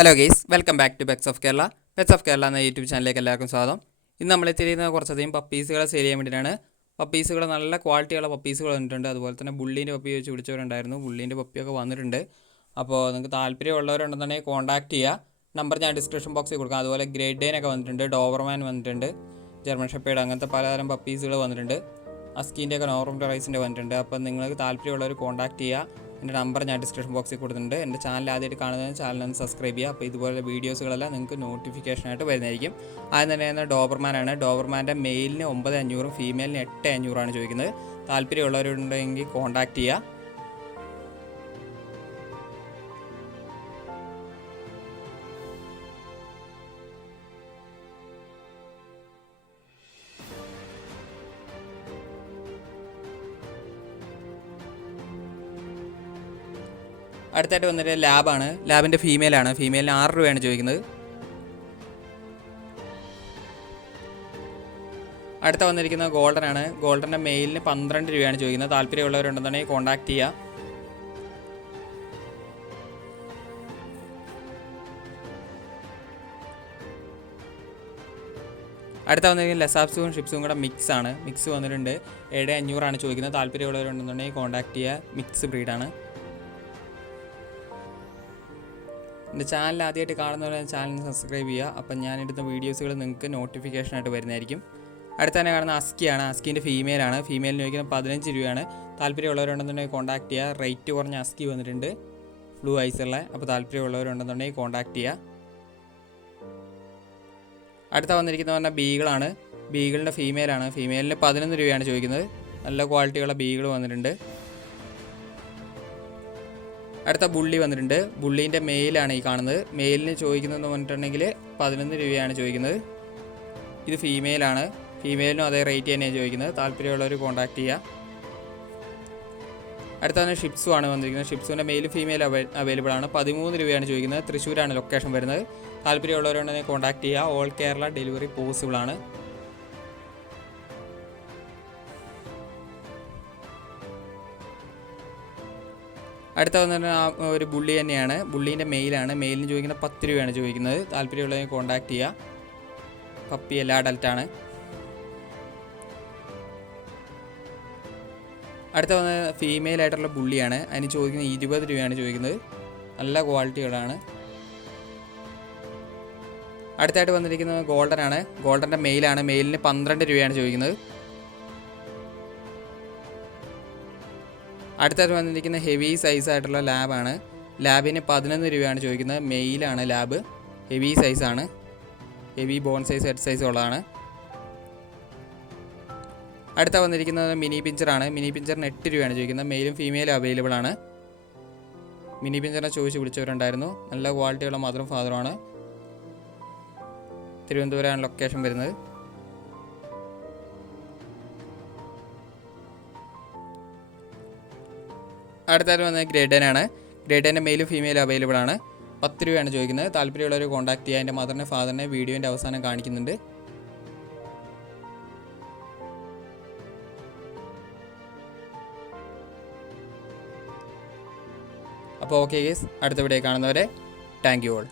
Hello guys, welcome back to pets of Kerala. Pets of Kerala എന്ന YouTube ചാനലിലേക്ക് എല്ലാവർക്കും സ്വാഗതം. ഇന്ന് നമ്മൾ എത്തിയിരിക്കുന്ന കുറച്ചധികം പപ്പീസുകളെ സെയിൽ ചെയ്യാൻ വേണ്ടിയിട്ടാണ്. പപ്പീസുകൾ നല്ല ക്വാളിറ്റിയുള്ള പപ്പീസുകൾ വന്നിട്ടുണ്ട്. അതുപോലെ തന്നെ ബുള്ളീൻ്റെ പപ്പി വെച്ച് പിടിച്ചവരുണ്ടായിരുന്നു. ബുള്ളീൻ്റെ പപ്പിയൊക്കെ വന്നിട്ടുണ്ട്. അപ്പോൾ നിങ്ങൾക്ക് താല്പര്യമുള്ളവരുണ്ടെന്നുണ്ടെങ്കിൽ കോൺടാക്ട് ചെയ്യുക. നമ്പർ ഞാൻ ഡിസ്ക്രിപ്ഷൻ ബോക്സിൽ കൊടുക്കാം. അതുപോലെ ഗ്രേറ്റ് ഡേനൊക്കെ വന്നിട്ടുണ്ട്, ഡോബർമാൻ വന്നിട്ടുണ്ട്, ജർമ്മൻ ഷെപ്പേർഡ്, അങ്ങനത്തെ പലതരം പപ്പീസുകൾ വന്നിട്ടുണ്ട്. അസ്കീൻ്റെയൊക്കെ നോർമൽ റൈസിൻ്റെ വന്നിട്ടുണ്ട്. അപ്പോൾ നിങ്ങൾക്ക് താല്പര്യമുള്ളവർ കോൺടാക്ട് ചെയ്യുക. എൻ്റെ നമ്പർ ഞാൻ ഡിസ്ക്രിപ്ഷൻ ബോക്സിൽ കൊടുത്തിട്ടുണ്ട്. എൻ്റെ ചാനൽ ആദ്യമായിട്ട് കാണുന്നതിന് ചാനലൊന്ന് സബ്സ്ക്രൈബ് ചെയ്യുക. അപ്പോൾ ഇതുപോലെ വീഡിയോസുകളെല്ലാം നിങ്ങൾക്ക് നോട്ടിഫിക്കേഷനായിട്ട് വരുന്നതായിരിക്കും. ആദ്യം തന്നെ ഡോബർമാനാണ്. ഡോബർമാൻ്റെ മെയിലിന് 9500, ഫീമെയിലിന് 8500 ചോദിക്കുന്നത്. താല്പര്യമുള്ളവരുണ്ടെങ്കിൽ കോൺടാക്ട് ചെയ്യുക. അടുത്തായിട്ട് വന്നിട്ട് ലാബാണ്. ലാബിൻ്റെ ഫീമെയിലാണ്. ഫീമെയിലിന് 6 രൂപയാണ് ചോദിക്കുന്നത്. അടുത്ത വന്നിരിക്കുന്നത് ഗോൾഡനാണ്. ഗോൾഡൻ്റെ മെയിലിന് 12 രൂപയാണ് ചോദിക്കുന്നത്. താല്പര്യമുള്ളവരുണ്ടെന്നുണ്ടെങ്കിൽ കോൺടാക്ട് ചെയ്യുക. അടുത്ത വന്നിരിക്കുന്നത് ലെസാപ്സും ഷിപ്സും കൂടെ മിക്സാണ്. മിക്സ് വന്നിട്ടുണ്ട്. 7500 ചോദിക്കുന്നത്. താല്പര്യമുള്ളവരുണ്ടെന്നുണ്ടെങ്കിൽ കോൺടാക്ട് ചെയ്യുക. മിക്സ് ബ്രീഡാണ്. എൻ്റെ ചാനൽ ആദ്യമായിട്ട് കാണുന്നവരെ ചാനൽ സബ്സ്ക്രൈബ് ചെയ്യുക. അപ്പം ഞാനെടുത്ത വീഡിയോസുകൾ നിങ്ങൾക്ക് നോട്ടിഫിക്കേഷനായിട്ട് വരുന്നതായിരിക്കും. അടുത്ത തന്നെ കാണുന്ന അസ്കിയാണ്. അസ്കീൻ്റെ ഫീമെയിലാണ്. ഫീമെയിലിന് ചോദിക്കുന്നത് 15 രൂപയാണ്. താല്പര്യമുള്ളവരുണ്ടെന്നുണ്ടെങ്കിൽ കോൺടാക്ട് ചെയ്യുക. റേറ്റ് കുറഞ്ഞ അസ്കി വന്നിട്ടുണ്ട്, ബ്ലൂ ഐസുള്ള. അപ്പോൾ താല്പര്യമുള്ളവരുണ്ടെന്നുണ്ടെങ്കിൽ കോൺടാക്ട് ചെയ്യുക. അടുത്ത വന്നിരിക്കുന്നത് പറഞ്ഞാൽ ബീഗിളാണ്. ബീഗിളിൻ്റെ ഫീമെയിലാണ്. ഫീമെയിലിന് 11 രൂപയാണ് ചോദിക്കുന്നത്. നല്ല ക്വാളിറ്റിയുള്ള ബീഗിൾ വന്നിട്ടുണ്ട്. അടുത്ത ബുള്ളി വന്നിട്ടുണ്ട്. ബുള്ളീൻ്റെ മെയിലാണ് ഈ കാണുന്നത്. മെയിലിന് ചോദിക്കുന്നതെന്ന് പറഞ്ഞിട്ടുണ്ടെങ്കിൽ 11 രൂപയാണ് ചോദിക്കുന്നത്. ഇത് ഫീമെയിലാണ്. ഫീമെയിലിനും അതേ റേറ്റ് തന്നെയാണ് ചോദിക്കുന്നത്. താല്പര്യമുള്ളവർ കോൺടാക്ട് ചെയ്യുക. അടുത്ത തന്നെ ഷിപ്സു ആണ് വന്നിരിക്കുന്നത്. ഷിപ്സുവിൻ്റെ മെയിൽ ഫീമെയിൽ അവൈലബിൾ ആണ്. 13 രൂപയാണ് ചോദിക്കുന്നത്. തൃശ്ശൂരാണ് ലൊക്കേഷൻ വരുന്നത്. താല്പര്യമുള്ളവരുണ്ടെങ്കിൽ കോൺടാക്ട് ചെയ്യുക. ഓൾ കേരള ഡെലിവറി പോസിബിൾ ആണ്. അടുത്ത വന്നിട്ട് ഒരു ബുള്ളി തന്നെയാണ്. ബുള്ളീൻ്റെ മെയിലാണ്. മെയിലിന് ചോദിക്കുന്നത് 10 രൂപയാണ് ചോദിക്കുന്നത്. താല്പര്യമുള്ളവരെ കോൺടാക്ട് ചെയ്യുക. പപ്പി എല്ലാ അഡൽട്ടാണ്. അടുത്ത വന്ന് ഫീമെയിൽ ആയിട്ടുള്ള ബുള്ളിയാണ്. അതിന് ചോദിക്കുന്നത് 20 രൂപയാണ് ചോദിക്കുന്നത്. നല്ല ക്വാളിറ്റികളാണ്. അടുത്തായിട്ട് വന്നിരിക്കുന്നത് ഗോൾഡനാണ്. ഗോൾഡൻ്റെ മെയിലാണ്. മെയിലിന് 12 രൂപയാണ് ചോദിക്കുന്നത്. അടുത്തായിട്ട് വന്നിരിക്കുന്ന ഹെവി സൈസായിട്ടുള്ള ലാബാണ്. ലാബിന് 11 രൂപയാണ് ചോദിക്കുന്നത്. മെയിലാണ് ലാബ്. ഹെവി സൈസാണ്. Heavy bone size, head size ഉള്ളതാണ്. അടുത്ത വന്നിരിക്കുന്നത് മിനി പിഞ്ചറാണ്. മിനി പിഞ്ചറിന് 8 രൂപയാണ് ചോദിക്കുന്നത്. മെയിലും ഫീമെയിലും അവൈലബിൾ ആണ്. മിനി പിഞ്ചറിനെ ചോദിച്ച് വിളിച്ചവരുണ്ടായിരുന്നു. നല്ല ക്വാളിറ്റിയുള്ള മദറും ഫാദറുമാണ്. തിരുവനന്തപുരമാണ് ലൊക്കേഷൻ വരുന്നത്. അടുത്തായിട്ട് വന്നത് ഗ്രേഡനാണ്. ഗ്രേഡൻ്റെ മെയിലും ഫീമെയിലും അവൈലബിൾ ആണ്. 10 രൂപയാണ് ചോദിക്കുന്നത്. താല്പര്യമുള്ളവർ കോൺടാക്ട് ചെയ്യുക. എൻ്റെ മദറിനെ ഫാദറിനെ വീഡിയോൻ്റെ അവസാനം കാണിക്കുന്നുണ്ട്. അപ്പോൾ ഓക്കെ ഗൈസ്, അടുത്ത വീഡിയോ കാണുന്നവരെ താങ്ക് യു ഓൾ.